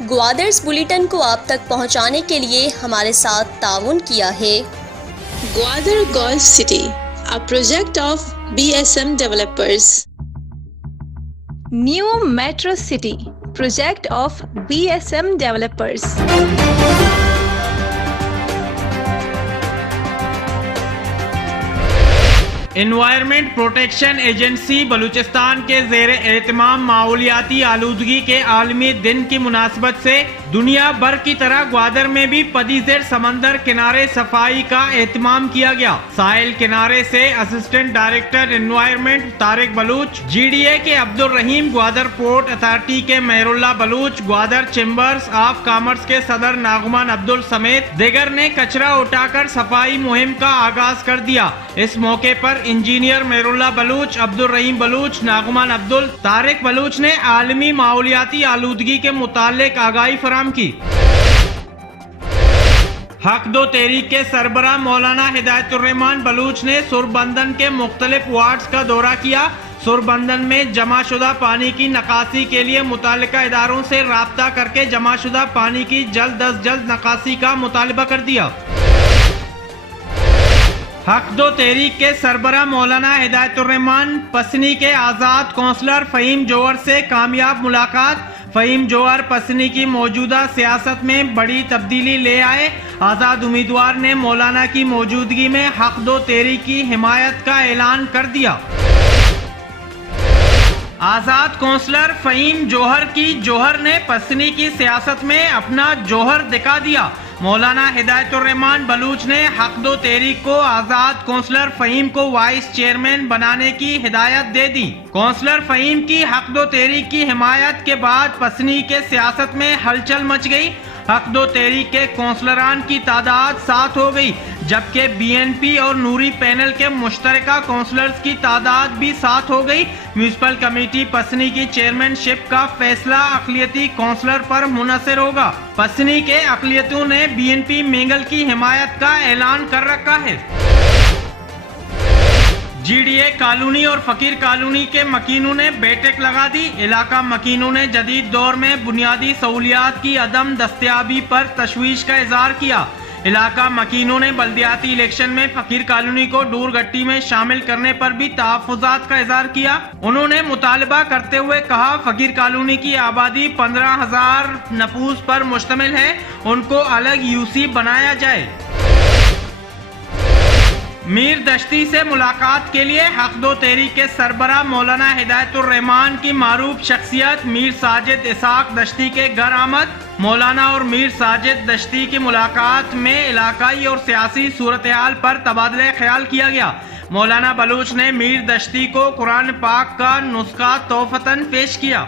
گوادرز bulletin کو آپ تک پہنچانے کے لیے ہمارے ساتھ تعاون کیا ہے۔ Gwadar golf city, a project of BSM developers. New Metro City, project of BSM developers. Environment protection agency Balochistan کے زیر اہتمام ماحولیاتی آلودگی کے عالمی دن کی مناسبت سے دنیا بھر کی طرح گوادر میں بھی پدی زیر سمندر کنارے صفائی کا اہتمام کیا گیا۔ ساحل کنارے سے assistant director environment Tariq Baloch, G D A کے عبد الرحیم، گوادر پورٹ اتھارٹی کے Mehrullah Baloch, Gwadar chambers of commerce کے صدر ناغمان عبدل سمیت دیگر نے کچرا اٹھا کر صفائی مہم کا آغاز کر دیا۔ اس موقع پر انجینئر مہر اللہ بلوچ، عبد الرحیم بلوچ، ناغمان عبدل، طارق بلوچ نے عالمی ماحولیاتی آلودگی کے متعلق آگاہی فراہم کی۔ حق دو تحریک کے سربراہ مولانا ہدایت الرحمان بلوچ نے سربندن کے مختلف وارڈز کا دورہ کیا۔ سربندن میں جمع شدہ پانی کی نکاسی کے لیے متعلقہ اداروں سے رابطہ کر کے جمع شدہ پانی کی جلد از جلد نکاسی کا مطالبہ کر دیا۔ حق دو تحریک کے سربراہ مولانا ہدایت الرحمان پسنی کے آزاد کونسلر فہیم جوہر سے کامیاب ملاقات۔ فہیم جوہر پسنی کی موجودہ سیاست میں بڑی تبدیلی لے آئے۔ آزاد امیدوار نے مولانا کی موجودگی میں حق دو تحریک کی حمایت کا اعلان کر دیا۔ آزاد کونسلر فہیم جوہر کی جوہر نے پسنی کی سیاست میں اپنا جوہر دکھا دیا۔ مولانا ہدایت الرحمان بلوچ نے حق دو تحریک کو آزاد کونسلر فہیم کو وائس چیئرمین بنانے کی ہدایت دے دی۔ کونسلر فہیم کی حق دو تحریک کی حمایت کے بعد پسنی کے سیاست میں ہلچل مچ گئی۔ حق دو تحریک کے کونسلران کی تعداد 7 ہو گئی، جبکہ بی این پی اور نوری پینل کے مشترکہ کونسلرز کی تعداد بھی 7 ہو گئی۔ میونسپل کمیٹی پسنی کی چیئرمین شپ کا فیصلہ اقلیتی کونسلر پر منحصر ہوگا۔ پسنی کے اقلیتوں نے بی این پی مینگل کی حمایت کا اعلان کر رکھا ہے۔ جی ڈی اے کالونی اور فقیر کالونی کے مکینوں نے بیٹھک لگا دی۔ علاقہ مکینوں نے جدید دور میں بنیادی سہولیات کی عدم دستیابی پر تشویش کا اظہار کیا۔ علاقہ مکینوں نے بلدیاتی الیکشن میں فقیر کالونی کو ڈور گٹی میں شامل کرنے پر بھی تحفظات کا اظہار کیا۔ انہوں نے مطالبہ کرتے ہوئے کہا، فقیر کالونی کی آبادی 15,000 نفوس پر مشتمل ہے، ان کو الگ یو سی بنایا جائے۔ میر دشتی سے ملاقات کے لیے حق دو تحریک کے سربراہ مولانا ہدایت الرحمان کی معروف شخصیت میر ساجد اسحاق دشتی کے گھر آمد۔ مولانا اور میر ساجد دشتی کی ملاقات میں علاقائی اور سیاسی صورتحال پر تبادلہ خیال کیا گیا۔ مولانا بلوچ نے میر دشتی کو قرآن پاک کا نسخہ تحفتاً پیش کیا۔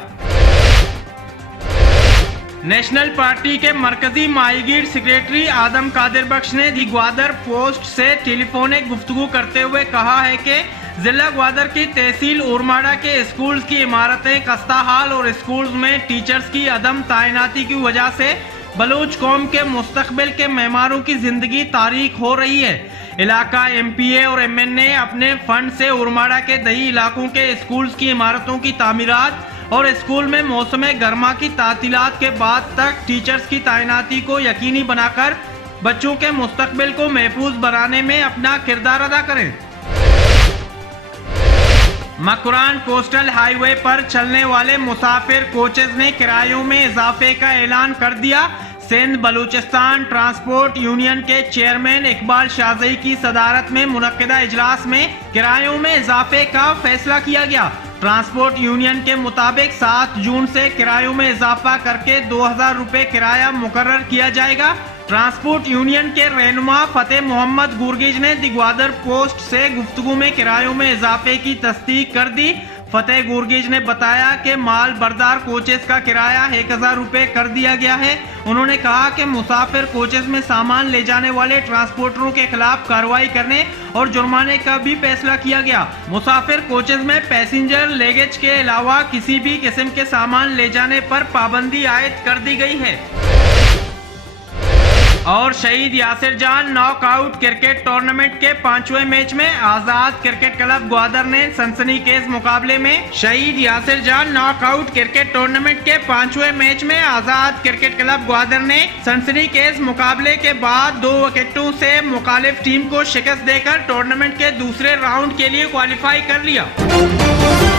نیشنل پارٹی کے مرکزی ماہی گیر سیکریٹری آدم قادر بخش نے دی گوادر پوسٹ سے ٹیلی فونک گفتگو کرتے ہوئے کہا ہے کہ ضلع گوادر کی تحصیل اورماڑہ کے اسکولز کی عمارتیں خستہ حال اور اسکولز میں ٹیچرز کی عدم تعیناتی کی وجہ سے بلوچ قوم کے مستقبل کے معماروں کی زندگی تاریک ہو رہی ہے۔ علاقہ ایم پی اے اور ایم این اے اپنے فنڈ سے اورماڑہ کے دیہی علاقوں کے اسکولز کی عمارتوں کی تعمیرات اور اسکول میں موسم گرما کی تعطیلات کے بعد تک ٹیچرز کی تعیناتی کو یقینی بنا کر بچوں کے مستقبل کو محفوظ بنانے میں اپنا کردار ادا کریں۔ مکران کوسٹل ہائی وے پر چلنے والے مسافر کوچز نے کرایوں میں اضافے کا اعلان کر دیا۔ سندھ بلوچستان ٹرانسپورٹ یونین کے چیئرمین اقبال شاہزئی کی صدارت میں منعقدہ اجلاس میں کرایوں میں اضافے کا فیصلہ کیا گیا۔ ٹرانسپورٹ یونین کے مطابق 7 جون سے کرایوں میں اضافہ کر کے 2,000 روپے کرایہ مقرر کیا جائے گا۔ ٹرانسپورٹ یونین کے رہنما فتح محمد گورگیج نے دی گوادر پوسٹ سے گفتگو میں کرایوں میں اضافے کی تصدیق کر دی۔ فتح گورگیج نے بتایا کہ مال بردار کوچز کا کرایہ 1,000 روپے کر دیا گیا ہے۔ انہوں نے کہا کہ مسافر کوچز میں سامان لے جانے والے ٹرانسپورٹروں کے خلاف کارروائی کرنے اور جرمانے کا بھی فیصلہ کیا گیا۔ مسافر کوچز میں پیسنجر لیگیج کے علاوہ کسی بھی قسم کے سامان لے جانے پر پابندی عائد کر دی گئی ہے۔ اور شہید یاسر جان ناک آؤٹ کرکٹ ٹورنامنٹ کے 5ویں میچ میں آزاد کرکٹ کلب گوادر نے سنسنی خیز مقابلے میں شہید یاسر جان ناک آؤٹ کرکٹ ٹورنامنٹ کے 5ویں میچ میں آزاد کرکٹ کلب گوادر نے سنسنی خیز مقابلے کے بعد 2 وکٹوں سے مخالف ٹیم کو شکست دے کر ٹورنامنٹ کے دوسرے راؤنڈ کے لیے کوالیفائی کر لیا.